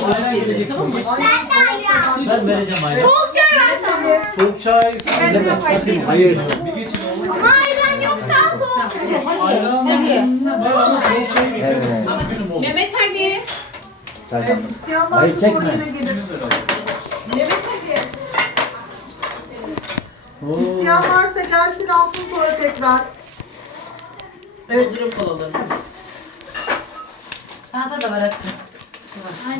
yemek istedim tamam mı? Ben vereceğim ayran. Soğuk çay ver sana. Soğuk çay. Hayır. Ayran yoksa soğuk çay. Ayran. Ama soğuk çay getirmişsin. Günüm oldu. Mehmet hadi. Hayır çekme. İsteyen varsa gelsin alsın sonra tekrar. Öldürüm kolaları. Çanta da var hadi.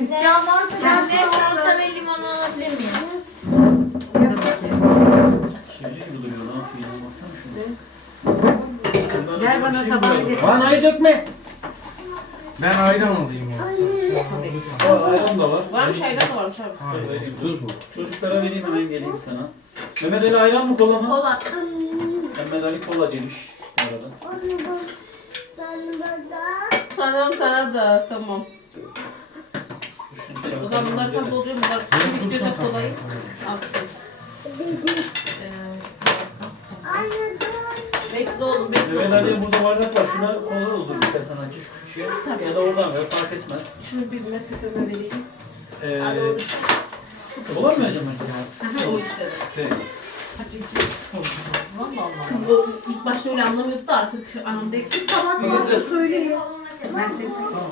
İsteyen varsa Ben gelsin de salata ve limon alabilir miyim? Gel bana tabağı getir. Vanayı dökme. Ben ayran alayım ya. Aa, Ayran da var. Varmış ayran da varmış abi. Dur, vereyim, dur. Çocuklara vereyim hemen geleyim sana. Mehmet Ali ayran mı kola mı? Kola. Mehmet Ali kolacıymış. Bu arada. Sana sana da tamam. O zaman bunlar fazla oluyor. Bunlar kim istiyorsa kolayı alsın. Ee, bekle oğlum bekle. Mehmet oğlum. Ali'ye burada bardak var. Şuna kola doldur istersen acı şu küçüğe. Tabii. Ya da oradan ver fark etmez. Şunu bir metafeme vereyim. Ee, Abi olur. mı vereceğim ben? Aha, o istedi. Evet. Valla Allah. Kız o ilk başta öyle anlamıyordu da artık anladı. Eksik tabak varsa Büyüdü. söyleyin. Ben tek-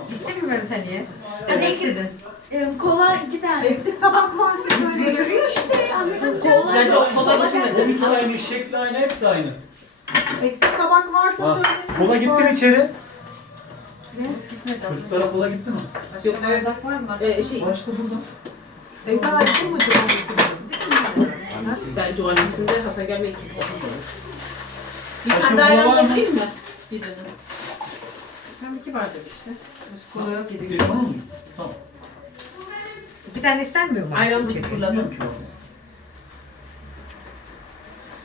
Gitti mi ben seniye? Evet. Ne istedin? Kola iki tane. Eksik tabak varsa söyleyin. Getiriyor işte. Bence o kola getirmedi. bütün aynı, şekli aynı, hepsi aynı. Eksik tabak varsa Ha, söyleyin. Kola gitti mi içeri? Ne? Gitmedi. Çocuklara kola gitti mi? Yok. Bardak var mı? Ee, şey, Başta burada. Eda açtın mı bence o annesinde Hasan gelmeye için. Bir Başka tane daha ayran yapayım mı? Bir tane. Tam iki bardak işte. Kola yok Bir tamam mı? Tamam. İki tane istenmiyor mu? Ayranı Çekil. sıfırladım.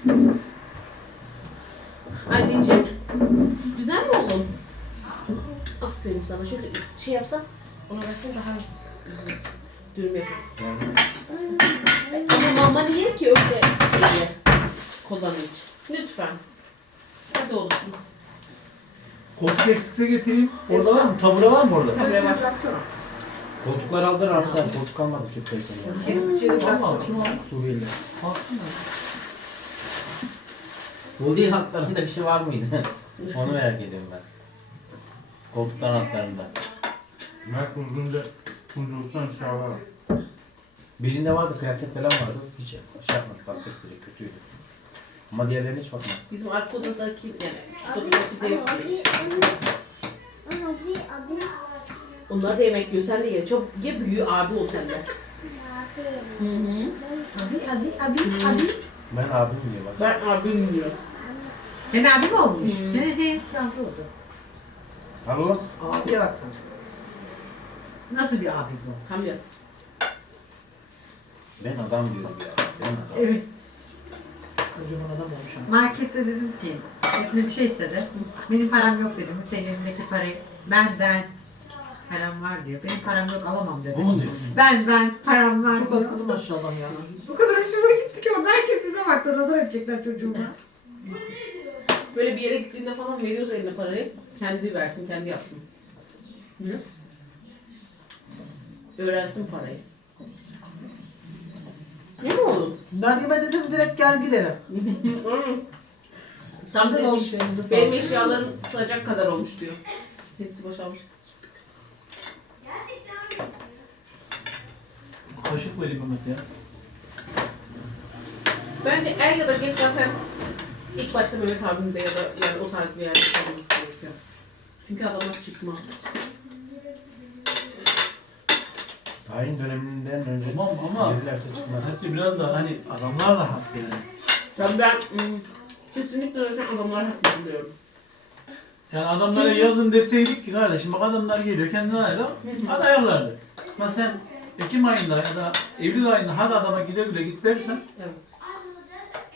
Bilmiyorum ki. Anneciğim, güzel mi oldun? Aferin sana. Şöyle şey yapsan, ona versen daha güzel. Dürüm yapayım. Ama mama niye ki öyle şey ye? Kolanı iç. Lütfen. Hadi oğlum. Koltuk eksikse getireyim. Orada var mı? Tabure var mı orada? Koltuklar aldır arkadan. Koltuk kalmadı. İçeri, içeri bırak. Valla kim aldı? Suriyeliler. Alsın Suudi hatlarında bir şey var mıydı? Onu merak ediyorum ben. Koltuklar hatlarında. Mert uzunca uzunsan aşağıya. Birinde vardı kıyafet falan vardı. Hiç şey yapmadık baktık bile kötüydü. Ama diğerlerine hiç bakmadık. Bizim arka odadaki, yani küçük odadaki de yok. Onlar da yemek yiyor. Sen de ye. Çok ye büyüğü abi ol sen de. Hı hı. Abi, abi, abi, abi. Ben abim diyor bak. Ben abim diyor. Hem abi mi olmuş? Hmm. He he. Abi oldu. Allah. Abiye baksana. Nasıl bir abi bu? Hamle. Ben adam diyorum ya. Ben adam. Evet. Kocaman adam olmuş ama. Markette dedim ki, Defne bir şey istedi. Benim param yok dedim. Senin elindeki parayı ben ben param var diyor. Benim param yok alamam diyor? Ben ben param var Çok diyor. akıllı maşallah ya. Bu kadar hoşuma gitti ki orada herkes bize baktı. Nazar edecekler çocuğuma. Böyle bir yere gittiğinde falan veriyoruz eline parayı. Kendi versin, kendi yapsın. Biliyor musunuz? Öğrensin parayı. Ne mi oğlum? Meryem'e dedim direkt gel girelim. Tam olmuş demiş, benim sağlık. eşyalarım sığacak kadar olmuş diyor. Hepsi boşalmış. Kaşık vereyim Mehmet ya. Bence er ya da geç zaten ilk başta Mehmet abinin de ya da yani o tarz bir yerde kalması gerekiyor. Çünkü adamlar çıkmaz. Tayin döneminden önce Tamam ama- verirlerse çıkmaz. Belki biraz da hani adamlar da haklı yani. Ben, ben hmm, kesinlikle zaten adamlar haklı buluyorum. Yani adamlara Çünkü- yazın deseydik ki kardeşim bak adamlar geliyor kendine ayırıyor. Hadi ayarlardı. Ama sen Ekim ayında ya da Eylül ayında hadi adama güle güle git dersen Evet.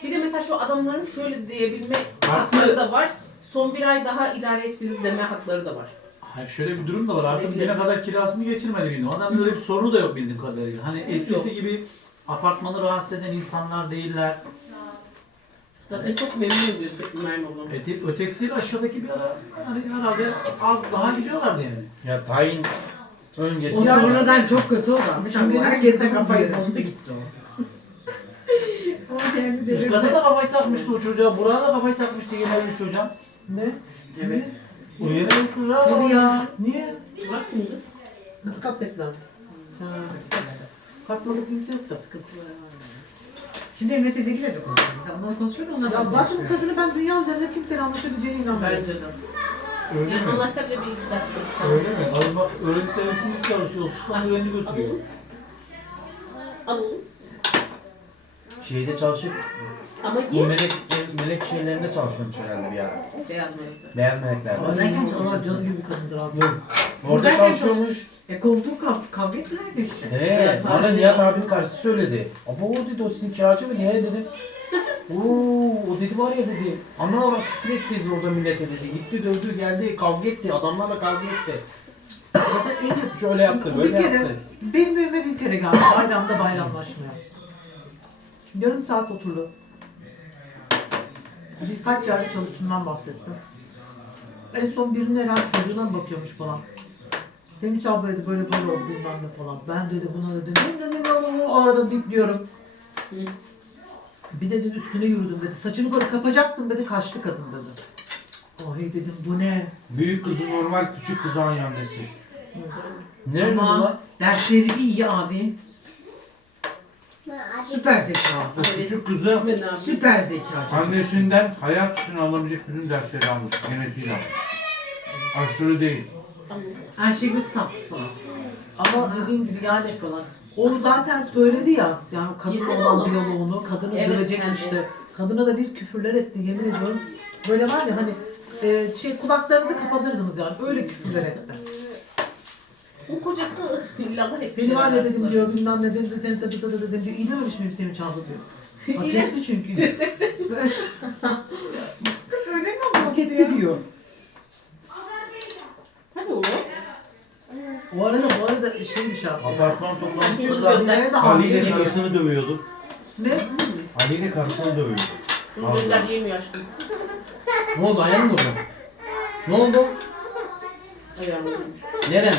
Bir de mesela şu adamların şöyle diyebilme hakları da var. Son bir ay daha idare et bizi deme hakları da var. Hayır şöyle bir durum da var. Artık bugüne kadar kirasını geçirmedi bildim. Adamın öyle bir sorunu da yok bildiğim kadarıyla. Hani eskisi Yok. gibi apartmanı rahatsız eden insanlar değiller. Zaten çok memnun diyor Mermi ablam. Öte, ötekisiyle aşağıdaki bir ara yani herhalde az daha gidiyorlardı yani. Ya tayin Öncesi. O sonradan çok kötü oldu ama. Şimdi Herkes de kafayı bozdu gitti o. Ama kendi Üst kata da kafayı takmıştı o çocuğa. Buraya da kafayı takmıştı gelmiş hocam. Ne? Evet. O yere yoktu Tabii ya. Niye? Baktım kız. Katletler. Ha. Katmadı kimse yok da. Sıkıntıları var. Şimdi Emre de konuşuyoruz. Mesela Onlar konuşuyor da onlar Ya zaten bu kadını ben dünya üzerinde kimseyle anlaşabileceğine inanmıyorum. Bence de. Öyle Yani mi? anlaşsa bile bir iki dakika. Öyle mi? Az bak öğrenci servisinde çalışıyor. Sustan öğrenci götürüyor. Alalım. Şeyde çalışıp Ama bu melek, melek şeylerinde çalışıyormuş herhalde bir ara. Beyaz melekler. Beyaz meleklerde. Oradayken Ay, çalışıyorsun. cadı gibi bir kadındır abi. Orada Buradayken çalışıyormuş. E koltuğu kav kavga ettiler de işte. He, Evet, bana abi. Nihat abinin karşısı söyledi. Aba o dedi o sizin kiracı mı? Niye dedim. Oo, o dedi var ya dedi. Ana olarak küfür etti dedi orada millete dedi. Gitti dövdü geldi kavga etti. Adamlarla kavga etti. Zaten en yakın. Şöyle yaptı Bu böyle bir kere, yaptı. benim evime bir kere geldi. Bayramda bayramlaşmaya. Yarım saat oturdu. Birkaç yerde çalıştığından bahsetti. En son birinin herhalde çocuğuna mı bakıyormuş falan. Sevinç abla dedi böyle böyle oldu bilmem ne falan. Ben dedi buna dedi ne ne ne ne arada dipliyorum. Bir de dedi üstüne yürüdüm dedi. Saçını böyle kapacaktım dedi kaçtı kadın dedi. Ay dedim bu ne? Büyük kızı normal, küçük kızı annesi. Ne oldu lan? Dersleri bir iyi abi. Süper zeka. Bu küçük kızı. Süper zeka. çocuk. annesinden hayat için alabilecek bütün dersleri almış. Genetiğiyle almış. Aşırı değil. Ayşegül saf saf. Ama dediğim gibi yani. Onu zaten söyledi ya. Yani o kadın Yesene olan oğlum. diyaloğunu, kadını Evet, dövecekmiş sen de. de. Kadına da bir küfürler etti yemin ediyorum. Böyle var ya hani e, şey kulaklarınızı kapatırdınız yani öyle küfürler etti. Bu kocası lava etmiş. Beni var ya dedim diyor bilmem ne dedim dedim dedim dedim dedim diyor. İyi dememiş miyim seni çaldı diyor. Hak etti çünkü. Hak etti diyor. Hadi oğlum. O arada bu arada şey bir şey yaptı. Apartman ile hamile diyor. karısını dövüyordu. Ne? Ali ile karısını dövüyordu. Bunu gönder yemiyor aşkım. Ne oldu ayağın mı vurdu? Ne oldu? Ayağını vurmuş. Neren?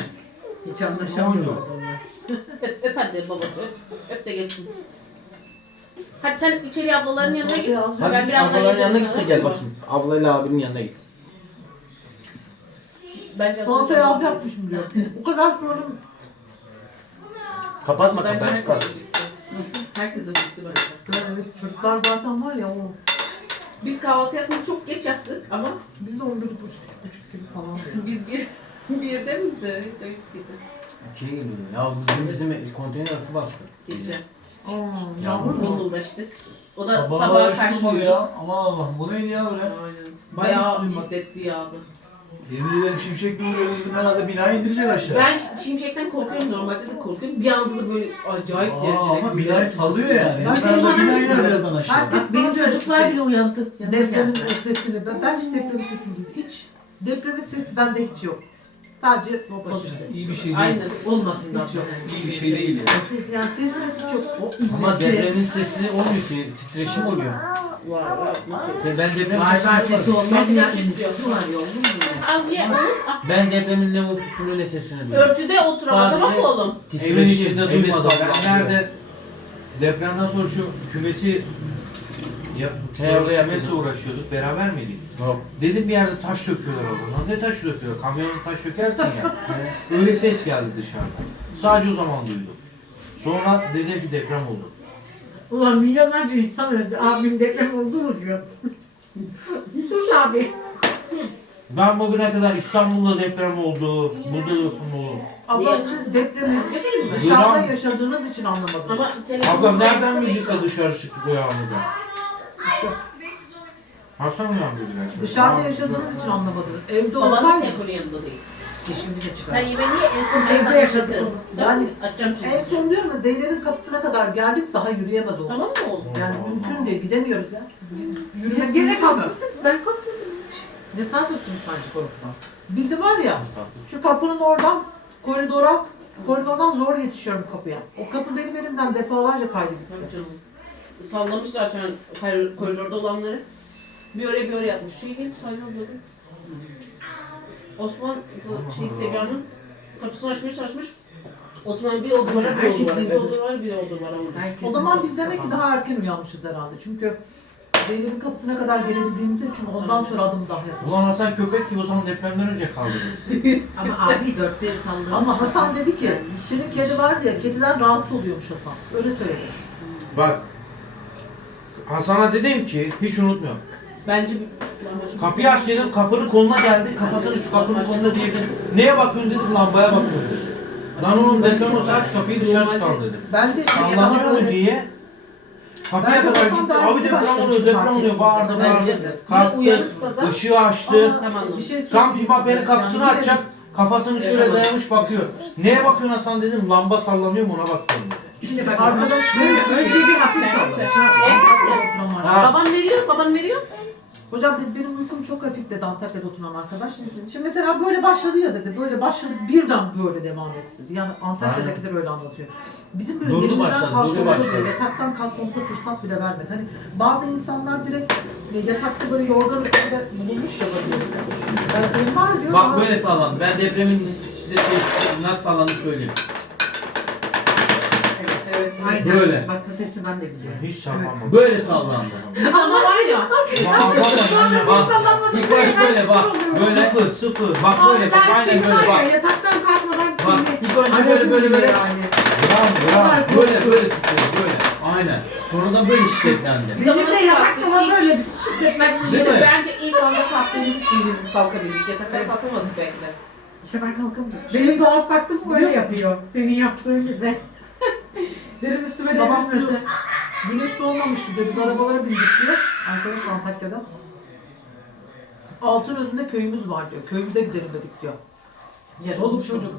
Hiç anlaşamıyor. Adamlar. Öp, öp hadi babası öp. Öp de geçsin. Hadi sen içeri ablaların yanına git. Hadi birazdan ablaların yanına git de gel bakayım. Ablayla abinin yanına git. Bence Salatayı az yapmışım diyor. O kadar sorun. Kapatma Bence kapıyı çıkar. Nasıl? Herkes acıktı bence. Evet, çocuklar zaten var ya o. Biz kahvaltı aslında çok geç yaptık ama Biz de 11 buçuk, buçuk gibi falan diyor. biz bir birde mi de Şey geliyor ya bizim bizim konteyner arası bastı. Gece. Aa, Yağmur Onunla mu? uğraştık. O da Sabah sabaha araştırma karşı uyudu. ya. Aman Allah'ım bu neydi ya böyle? Aynen. Bayağı şiddetli yağdı. Yemin ederim şimşek bir vuruyor dedim herhalde binayı indirecek aşağı. Ben şimşekten korkuyorum normalde de korkuyorum. Bir anda da böyle acayip Aa, derecede. ama binayı sallıyor yani. Ben Ben binayı söyleyeyim. iner birazdan aşağı. Herkes Benim bana çocuklar şey- bile uyandı. Depremin geldi. sesini, ben, ben hiç depremin sesini duymadım. Hiç. Depremin sesi bende hiç yok. Sadece işte. İyi bir şey değil. Aynen. Olmasın da. İyi bir şey değil yani. Ses, yani ses mesi çok. O Ama depremin sesi olmuyor ki titreşim oluyor. Var. Nasıl? Ve ben deprem var sesini sesi olmaz ya. de İncisi var ya oğlum? Al ye oğlum. Ben depremin ne uğultusunu ne sesini duyuyorum. Örtüde otur ama oğlum? Evin içinde duymadım. Ben nerede depremden sonra şu kümesi ya, He, orada yapıyordun. uğraşıyorduk. Beraber miydik? Yok. Dedim bir yerde taş döküyorlar oradan. Ne taş döküyorlar? Kamyonun taş dökersin ya. Öyle ses geldi dışarıdan. Sadece o zaman duydum. Sonra dedim ki deprem oldu. Ulan milyonlarca insan öldü. Abim deprem oldu mu diyor. Sus abi. Ben bugüne kadar İstanbul'da deprem oldu, burada deprem oldu. Ablam siz depremi mi? dışarıda Duyuram. yaşadığınız için anlamadınız. Ama telefon Ablam nereden bildik de dışarı çıktık o yağmurda? İşte Hasan mı yağmurda? dışarıda yaşadığınız için anlamadınız. Evde Babanın olsaydı telefonu yanında değil. Eşim bize çıkar. Sen yemeği en son ben evde sana yaşadık yaşatırım. onu. Yani açacağım en son diyorum ya Zeynep'in kapısına kadar geldik daha yürüyemez olduk. Tamam mı oğlum? Yani mümkün değil gidemiyoruz ya. Siz gene mümkün mü? kalkmışsınız. Ben kalkmadım hiç. Ne tat tuttum sanki korkudan. Bir de var ya şu kapının oradan koridora koridordan zor yetişiyorum kapıya. O kapı benim elimden defalarca kaydı gitti. Tabii canım. Sallamış zaten kor- koridorda olanları. Bir oraya bir oraya yapmış. Şey diyeyim sayın abladım. Osman şey Sevyan'ın Kapısını açmaya çalışmış. Osman bir o duvara bir o duvara, Herkesin- bir o duvara bir o duvara olmuş. O zaman biz demek ki daha erken uyanmışız herhalde. Çünkü Zeynep'in kapısına kadar gelebildiğimiz için ondan sonra adım daha yatıyor. Ulan Hasan köpek gibi o zaman depremden önce kaldırdı. Ama abi dörtte sallamış. Ama Hasan dedi ki, Gelmiş. senin kedi var ya, kediden rahatsız oluyormuş Hasan. Öyle söyledi. Bak Hasan'a dedim ki hiç unutmuyorum. Bence Kapıyı aç dedim kapının koluna geldi kafasını şu kapının koluna diye Neye bakıyorsun dedim lambaya bakıyorum. Lan oğlum deprem olsa aç kapıyı dışarı çıkar dedim. Bence Sallanıyor mu diye. Kapıya Bence kadar gitti. Abi deprem oluyor, deprem oluyor. Bağırdı, bağırdı. de. Kalktı, uyanıksa da ışığı açtı. Tamam. bir şey Tam söyleyeyim pimapenin size. kapısını Yani açacak. Kafasını şöyle dayamış bakıyor. Neye bakıyorsun Hasan dedim. Lamba sallanıyor mu ona bakıyorum bak Arkadaş şöyle önce bir hafif. Ha. Baban veriyor, baban veriyor. Hocam dedi, benim uykum çok hafif dedi Antakya'da oturan arkadaş. Şimdi mesela böyle başladı ya dedi. Böyle başladı birden böyle devam etti dedi. Yani Antakya'dakiler öyle anlatıyor. Bizim böyle Durdu yerimizden kalkmamıza başladı. bile, yataktan kalkmamıza fırsat bile vermedi. Hani bazı insanlar direkt e, yatakta böyle yorgan üstünde bulunmuş ya böyle. Yani var diyor. Bak böyle sallandı. Ben depremin size şey- nasıl sallandığını söyleyeyim. Evet. Aynen. Böyle. Bak bu sesi ben de biliyorum. Hiç sallanmadı. Böyle sallandı. Ama var ya. Bak, Bak ilk baş böyle bak. Böyle Sıfır sıfır. bak böyle bak aynen böyle bak. Yataktan kalkmadan Bak ilk önce böyle böyle böyle. Bravo bravo. Böyle böyle tutuyor böyle. Aynen. Sonradan böyle şiddetlendi. Biz ama de nasıl kalktık? İlk- böyle şiddetlenmiş. Biz bence ilk anda kalktığımız için biz kalkabildik. Yataktan kalkamazdık belki de. İşte ben kalkamıyorum. Benim dolap baktım öyle yapıyor. Senin yaptığın gibi. Derim üstüme Sabah devrilmese. diyor, güneş doğmamıştı diyor. Biz arabalara bindik diyor. Arkadaş Antakya'da. Altın özünde köyümüz var diyor. Köyümüze gidelim dedik diyor. Çoluk çocuk.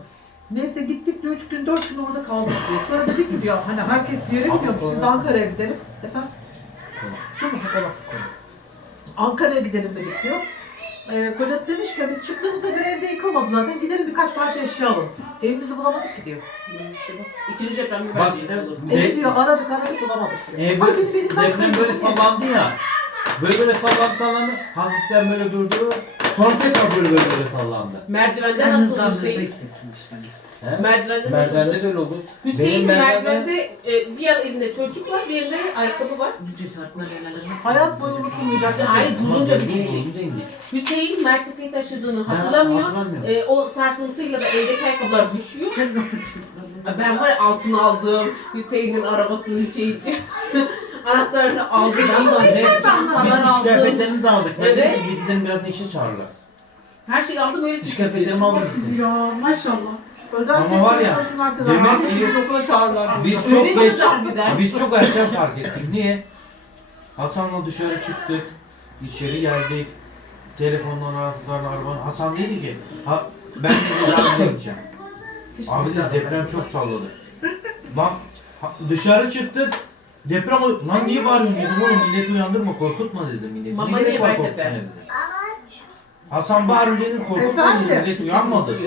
Neyse gittik diyor, üç gün dört gün orada kaldık diyor. Sonra dedik ki diyor, hani herkes bir yere gidiyormuş, biz de Ankara'ya gidelim. Efendim? Su mu? Ankara'ya gidelim dedik diyor. Ee, kocası demiş ki biz çıktığımızda göre evde yıkılmadı zaten, gidelim birkaç parça eşya alalım. Evimizi bulamadık ki diyor. İkinci deprem bir Bak, bence de olur. Ne? Evi diyor aradık aradık bulamadık diyor. E, Ay, böyle, elimden deprem böyle diyor. sallandı ya. Böyle böyle sallandı sallandı. Hafiften böyle durdu. Sonra tekrar böyle böyle böyle sallandı. Merdivende Ben nasıl Hüseyin? He? Merdivende nasıl? Merdivende de öyle oldu. Hüseyin Benim merdivende e, bir yer elinde çocuk var, bir yerinde ayakkabı var. Gücü tartma yerlerinde nasıl? Hayat boyu unutulmayacak bir şey. Hayır durunca bir şey. indi. Hüseyin mertefeyi taşıdığını Ha, hatırlamıyor. hatırlamıyor. E, o sarsıntıyla da evdeki ayakkabılar düşüyor. Sen nasıl çıktın? Ya Ben var ya altına aldım. Hüseyin'in arabasının şeydi. Anahtarını aldım. Ben de evet, Biz çantalar iş aldım. de aldık. Ben Evet. ki bizden biraz işe çağırırlar. Her şeyi aldım öyle çıktı. kıyafetlerimi aldım. Siz ya maşallah. Özel Ama var ya, abi ki- bizi okula çağırırlar. Biz Öyle çok geç, olacak bir de. biz çok erken fark ettik. Niye? Hasan'la dışarı çıktık, içeri geldik. Telefondan aradılar, arabanın. Hasan dedi ki, ha, ben de yarın gideceğim. Abi dedi deprem çok salladı. Lan ha- dışarı çıktık, deprem oluyor. Lan niye bağırıyorsun dedim oğlum milleti uyandırma korkutma dedim milleti. Mama ne gerek niye var Bertepe? korkutmaya dedi. Hasan dedim korkutma Efendim? dedim millet uyanmadı.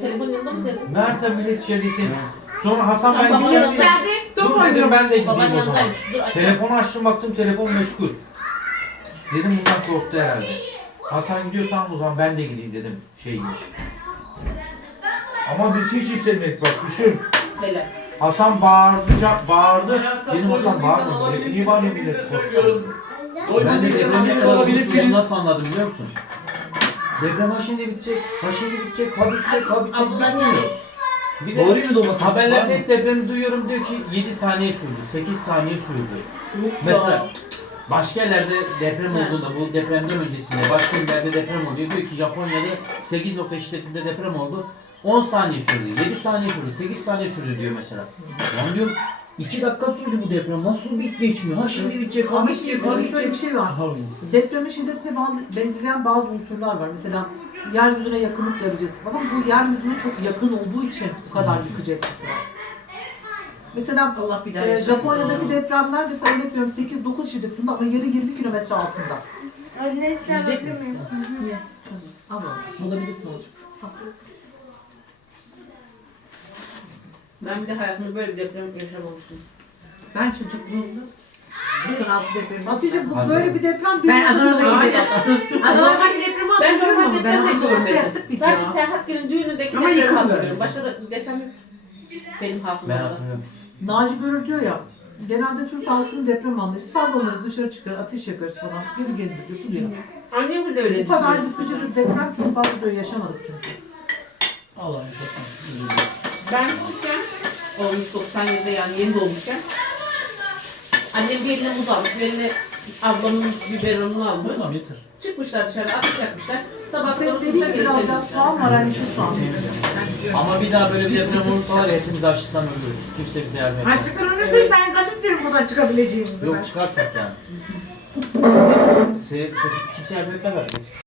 Telefonun yanında mı senin? Meğerse millet içerideyse. Sonra Hasan ben Tamam, gideceğim. babanın dedi. Dur dedim ben de Baban gideyim o zaman. yanındaymış. Dur açacağım. Telefonu açtım baktım telefon meşgul. Dedim bundan korktu herhalde. Hasan gidiyor tamam o zaman ben de gideyim dedim şey gibi. Ama biz hiç hissetmedik bak düşün. Hele. Hasan bağırınca bağırdı. Benim Hasan. Millet niye bağırıyor millet? Kadar olabilirsiniz. olduğunu nasıl anladım biliyor musun? Deprem ha şimdi bitecek, ha şimdi bitecek, ha bitecek, ha bitecek Abdullah bitmiyor. niye? Bir de Doğru mu domates? haberlerde hep depremi duyuyorum diyor ki 7 saniye sürdü, 8 saniye sürdü. Mesela başka yerlerde deprem olduğunda bu depremden öncesinde başka yerlerde deprem oluyor. Diyor ki Japonya'da 8 nokta şiddetinde deprem oldu. 10 saniye sürdü, 7 saniye sürdü, 8 saniye sürdü diyor mesela. Lan diyorum 2 dakika sürdü bu deprem nasıl bit geçmiyor? Ha şimdi bitecek, ha Ama bitecek, şimdi ha şöyle bir bitecek. şey var. Depremin şiddetine bağlı, belirleyen bazı unsurlar var. Mesela yeryüzüne yakınlık derecesi falan. Bu yeryüzüne çok yakın olduğu için bu kadar yıkıcı etkisi var. Mesela Allah bir daha e, yaşatmasın. Japonya'daki depremler mesela örnek veriyorum 8-9 şiddetinde ama yeri 20 kilometre altında. Anne şey Yiyecek misin? Al. Bulabilirsin hocam. Ben bir de hayatımda böyle bir deprem yaşamamıştım. Ben çocukluğumda 96 depremi. Hatice bu Hadi. böyle bir deprem Ben Adana'da Aynen. gittim. Adana'da depremi Ben hatırlıyorum normal ama ben depremde hatırlıyorum görmedim. yaptık biz Sadece ya. Serhat Gül'ün düğünündeki Ama depremi hatırlıyorum. Başka da deprem yok. Benim Ben hafızamda. hatırlıyorum. Naci Görür diyor ya, genelde Türk halkının deprem anlayışı sallanırız, dışarı çıkar, ateş yakarız falan, geri gezmek yapılıyor. Annem de öyle Bu kadar düşünüyor. yıkıcı bir deprem çok fazla diyor, yaşamadık çünkü. Allah yaşatmasın. Ben küçükken, olmuş 97'de yani yeni doğmuşken, annem bir eline muz almış, bir eline ablamın biberonunu almış. Tamam yeter. Çıkmışlar dışarı, ateş yakmışlar. Sabah kadar oturmuşlar, geri girmişler. soğan var, aynı şu soğan. Ama bir daha böyle bir deprem olursa var ya hepimiz açlıktan ölürüz. Kimse bize yardım etmez. Haçlıklar öyle değil ben zannetmiyorum buradan çıkabileceğimizi. Yok çıkarsak yani. Se, se, kimse yardım etmez artık.